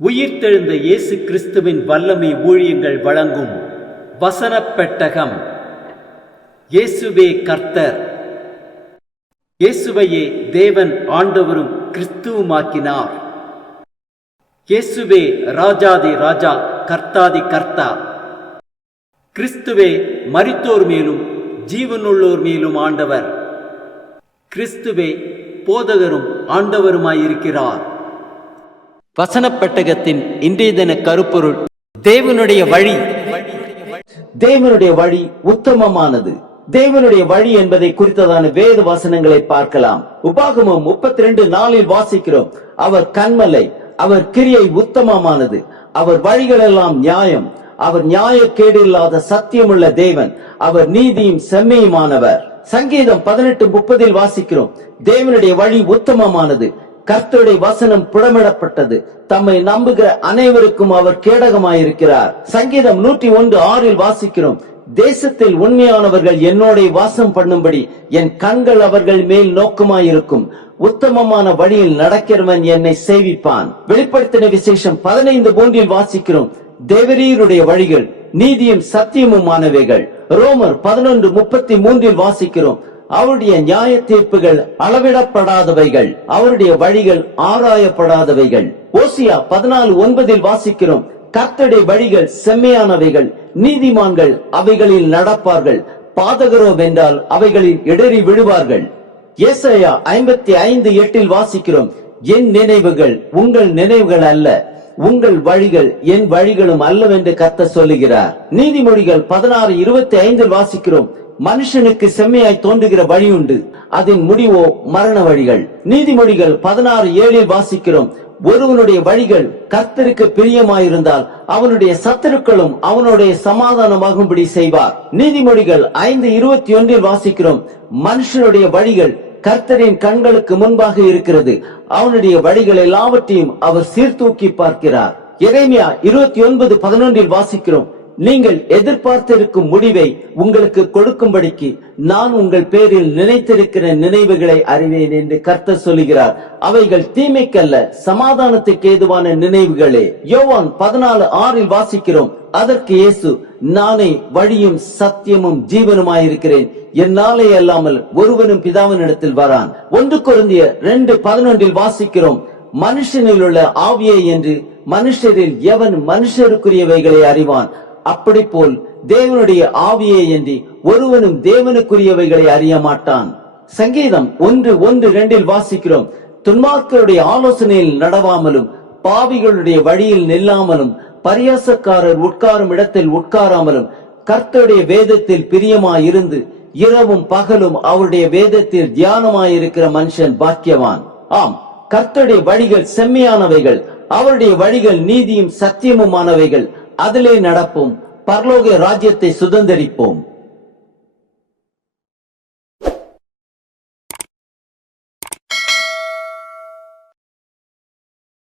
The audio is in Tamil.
உயிர்த்தெழுந்த இயேசு கிறிஸ்துவின் வல்லமை ஊழியங்கள் வழங்கும் வசனப் பெட்டகம். இயேசுவே கர்த்தர். இயேசுவையே தேவன் ஆண்டவரும் கிறிஸ்துவுமாக்கினார். இயேசுவே ராஜாதி ராஜா, கர்த்தாதி கர்த்தா. கிறிஸ்துவே மரித்தோர் மேலும் ஜீவனுள்ளோர் மேலும் ஆண்டவர். கிறிஸ்துவே போதகரும் ஆண்டவருமாயிருக்கிறார். வசனப் பெட்டகத்தின் இன்றைய தின கருப்பொருள்: தேவனுடைய வழி. தேவனுடைய வழி உத்தமமானது. தேவனுடைய வழி என்பதை குறித்ததான வேத வசனங்களை பார்க்கலாம். உபாகமம் 32:4 வாசிக்கிறோம்: அவர் கன்மலை, அவர் கிரியை உத்தமமானது, அவர் வழிகளெல்லாம் நியாயம், அவர் நியாயக்கேடு இல்லாத சத்தியமுள்ள தேவன், அவர் நீதியும் செம்மையுமானவர். சங்கீதம் 18:30 வாசிக்கிறோம்: தேவனுடைய வழி உத்தமமானது, கர்த்தருடைய வசனம் புடமிடப்பட்டது, தம்மை நம்புகிற அனைவருக்கும் அவர் கேடகமாயிருக்கிறார். சங்கீதம் 101:6 வாசிக்கிறோம்: தேசத்தில் உண்மையானவர்கள் என்னோட வாசம் பண்ணும்படி என் கண்கள் அவர்கள் மேல் நோக்கமாயிருக்கும், உத்தமமான வழியில் நடக்கிறவன் என்னை சேவிப்பான். வெளிப்படுத்தின விசேஷம் 15:3 வாசிக்கிறோம்: தேவரீருடைய வழிகள் நீதியும் சத்தியமுமானவைகள். ரோமர் 11:33 வாசிக்கிறோம்: அவருடைய நியாய தீர்ப்புகள் அளவிடப்படாதவைகள், அவருடைய வழிகள் ஆராயப்படாதவைகள். ஓசியா 14:9 வாசிக்கிறோம்: கர்த்தருடைய வழிகள் செம்மையானவைகள், நீதிமான்கள் அவைகளில் நடப்பார்கள், பாதகரோ வென்றால் அவைகளில் இடறி விழுவார்கள். ஏசாயா 55:8 வாசிக்கிறோம்: என் நினைவுகள் உங்கள் நினைவுகள் அல்ல, உங்கள் வழிகள் என் வழிகளும் அல்லவென்று கர்த்தர் சொல்லுகிறார். நீதிமொழிகள் 16:25 வாசிக்கிறோம்: மனுஷனுக்கு செம்மையாய் தோன்றுகிற வழி உண்டு, அதன் முடிவோ மரண வழிகள். நீதிமொழிகள் 16:7 வாசிக்கிறோம்: ஒருவனுடைய வழிகள் கர்த்தருக்கு பிரியமாயிருந்தால் அவனுடைய சத்துருக்களும் அவனுடைய சமாதானமாகும்படி செய்வார். நீதிமொழிகள் 5:21 வாசிக்கிறோம்: மனுஷனுடைய வழிகள் கர்த்தரின் கண்களுக்கு முன்பாக இருக்கிறது, அவனுடைய வழிகள் எல்லாவற்றையும் அவர் சீர்தூக்கி பார்க்கிறார். எரேமியா 29:11 வாசிக்கிறோம்: நீங்கள் எதிர்பார்த்திருக்கும் முடிவை உங்களுக்கு கொடுக்கும்படிக்கு நான் உங்கள் பேரில் நினைத்திருக்கிற நினைவுகளை அறிவேன் என்று கர்த்தர் சொல்லுகிறார். அவைகள் தீமைக்கல்ல, சமாதானத்துக்கு ஏதுவான நினைவுகளே. யோவான் 14:6 வாசிக்கிறோம்: அதற்கு இயேசு, நானே வழியும் சத்தியமும் ஜீவனுமாயிருக்கிறேன், என்னாலே அல்லாமல் ஒருவனும் பிதாவினிடத்தில் வரான். 1 கொரிந்தியர் 2:11 வாசிக்கிறோம்: மனுஷனில் உள்ள ஆவியை என்று மனுஷரில் எவன் மனுஷருக்குரியவைகளை அறிவான், அப்படி போல் தேவனுடைய ஆவியை என்று ஒருவனும் தேவனுக்குரியவைகளை அறிய மாட்டான். சங்கீதம் 1:1-2 வாசிக்கிறோம்: துன்மார்க்கருடைய ஆலோசனையில் நடவாமலும், பாவிகளுடைய வழியில் நில்லாமலும், பரியாசக்காரர் உட்காரும் இடத்தில் உட்காராமலும், கர்த்தருடைய வேதத்தில் பிரியமாயிருந்து இரவும் பகலும் அவருடைய வேதத்தில் தியானமாயிருக்கிற மனுஷன் பாக்கியவான். ஆம், கர்த்தருடைய வழிகள் செம்மையானவைகள், அவருடைய வழிகள் நீதியும் சத்தியமுமானவைகள். அதிலே நடப்போம், பரலோக ராஜ்யத்தை சுதந்தரிப்போம்.